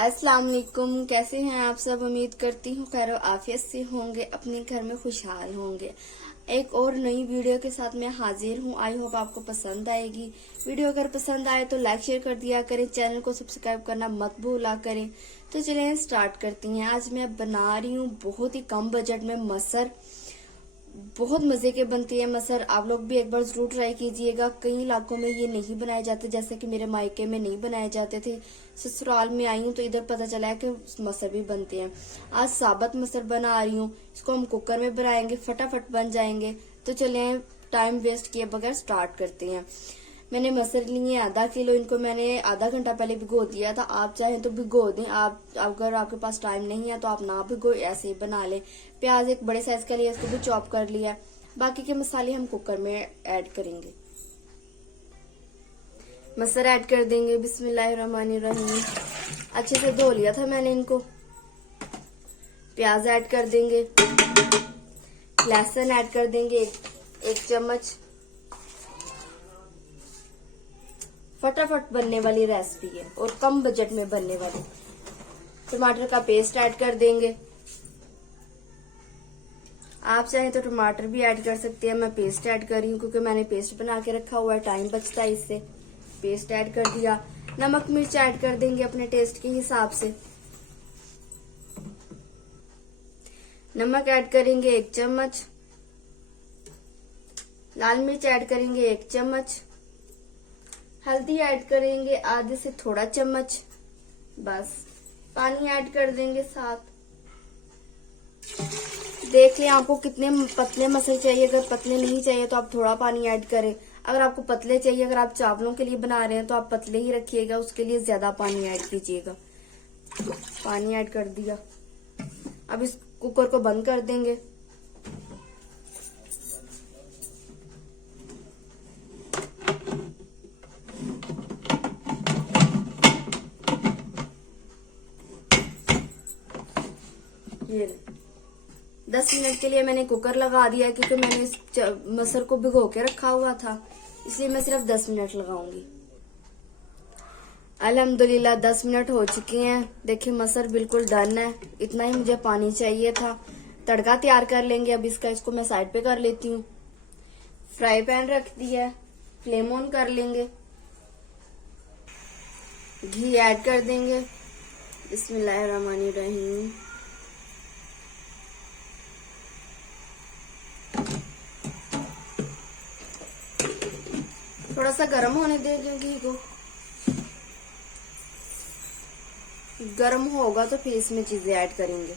अस्सलाम वालेकुम। कैसे हैं आप सब? उम्मीद करती हूँ खैर आफियत से होंगे, अपने घर में खुशहाल होंगे। एक और नई वीडियो के साथ मैं हाजिर हूँ। आई होप आपको पसंद आएगी। वीडियो अगर पसंद आए तो लाइक शेयर कर दिया करें, चैनल को सब्सक्राइब करना मत भूला करें। तो चलिए स्टार्ट करती हैं। आज मैं बना रही हूँ बहुत ही कम बजट में मसर। बहुत मजे के बनती है मसर। आप लोग भी एक बार जरूर ट्राई कीजिएगा। कई इलाकों में ये नहीं बनाए जाते, जैसे कि मेरे मायके में नहीं बनाए जाते थे। ससुराल में आई हूँ तो इधर पता चला है कि मसर भी बनते हैं। आज साबुत मसर बना रही हूँ। इसको हम कुकर में बनाएंगे, फटाफट बन जाएंगे। तो चले टाइम वेस्ट किए बगैर स्टार्ट करते हैं। मैंने मसर लिए आधा किलो। इनको मैंने आधा घंटा पहले भिगो दिया था। आप चाहें तो भिगो दें। आप अगर आपके पास टाइम नहीं है तो आप ना भिगो, ऐसे ही बना लें। प्याज एक बड़े साइज का लिया, इसको भी चॉप कर लिया। बाकी के मसाले हम कुकर में ऐड करेंगे। मसर ऐड कर देंगे। बिस्मिल्लाहिर्रहमानिर्रहीम। अच्छे से धो लिया था मैंने इनको। प्याज ऐड कर देंगे। लहसुन ऐड कर देंगे एक चम्मच। फटाफट बनने वाली रेसिपी है और कम बजट में बनने वाली। टमाटर का पेस्ट ऐड कर देंगे। आप चाहें तो टमाटर भी ऐड कर सकते हैं। मैं पेस्ट ऐड कर रही हूँ क्योंकि मैंने पेस्ट बना के रखा हुआ है, टाइम बचता है इससे। पेस्ट ऐड कर दिया। नमक मिर्च ऐड कर देंगे अपने टेस्ट के हिसाब से। नमक ऐड करेंगे 1 चम्मच। लाल मिर्च ऐड करेंगे 1 चम्मच। हल्दी ऐड करेंगे आधे से थोड़ा चम्मच बस। पानी ऐड कर देंगे साथ। देख लें आपको कितने पतले मसर चाहिए। अगर पतले नहीं चाहिए तो आप थोड़ा पानी ऐड करें। अगर आपको पतले चाहिए, अगर आप चावलों के लिए बना रहे हैं तो आप पतले ही रखिएगा, उसके लिए ज्यादा पानी ऐड कीजिएगा। पानी ऐड कर दिया। अब इस कुकर को बंद कर देंगे। ये 10 मिनट के लिए मैंने कुकर लगा दिया क्योंकि मैंने इस मसर को भिगो के रखा हुआ था, इसलिए मैं सिर्फ 10 मिनट लगाऊंगी। अल्हम्दुलिल्लाह 10 मिनट हो चुके हैं। देखिए मसर बिल्कुल डन है। इतना ही मुझे पानी चाहिए था। तड़का तैयार कर लेंगे अब इसका। इसको मैं साइड पे कर लेती हूँ। फ्राई पैन रख दिया है, फ्लेम ऑन कर लेंगे। घी ऐड कर देंगे। बिस्मिल्लाहिर्रहमानिर्रहीम। थोड़ा सा गर्म होने देंगे घी को। गर्म होगा तो फिर इसमें चीजें ऐड करेंगे।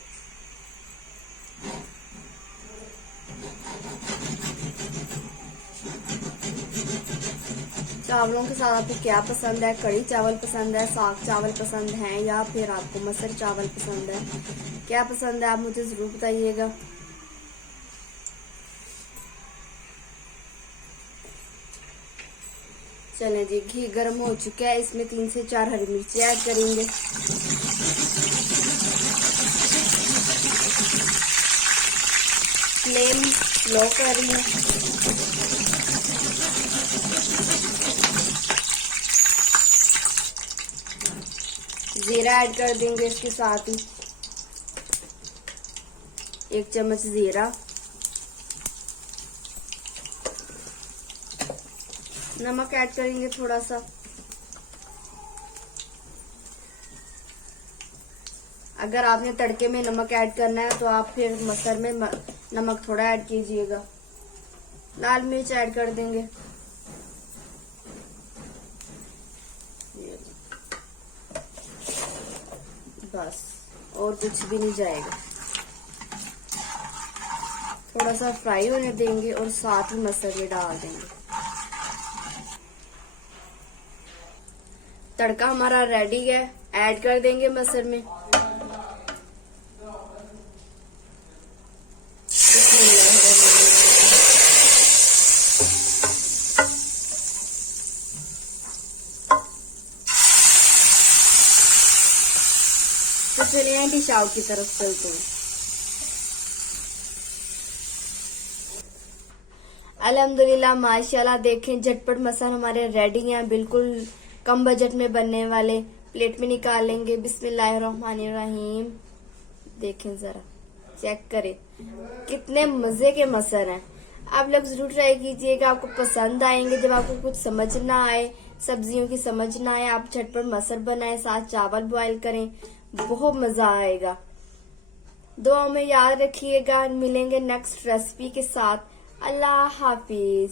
चावलों के साथ आपको क्या पसंद है? कड़ी चावल पसंद है, साग चावल पसंद है, या फिर आपको मसर चावल पसंद है? क्या पसंद है आप मुझे जरूर बताइएगा। चलें जी, घी गर्म हो चुका है। इसमें 3 से 4 हरी मिर्ची ऐड करेंगे। फ्लेम स्लो कर रही है। जीरा ऐड कर देंगे इसके साथ ही। 1 चम्मच जीरा। नमक ऐड करेंगे थोड़ा सा। अगर आपने तड़के में नमक ऐड करना है तो आप फिर मसर में नमक थोड़ा ऐड कीजिएगा। लाल मिर्च ऐड कर देंगे। बस, और कुछ भी नहीं जाएगा। थोड़ा सा फ्राई होने देंगे और साथ ही मसर में डाल देंगे। तड़का हमारा रेडी है। ऐड कर देंगे मसर में। तो चलिए डिश आउट की तरफ चलते हैं। अल्हम्दुलिल्लाह माशाल्लाह, देखें झटपट मसाला हमारे रेडी हैं। बिल्कुल कम बजट में बनने वाले प्लेट में निकालेंगे। बिस्मिल्लाहिर्रहमानिर्रहीम। देखें जरा, चेक करें कितने मजे के मसर हैं। आप लोग जरूर ट्राई कीजिएगा, आपको पसंद आएंगे। जब आपको कुछ समझ ना आए, सब्जियों की समझ ना आए, आप झटपट मसर बनाएं, साथ चावल बॉईल करें, बहुत मजा आएगा। दुआ में याद रखिएगा। मिलेंगे नेक्स्ट रेसिपी के साथ। अल्लाह हाफिज।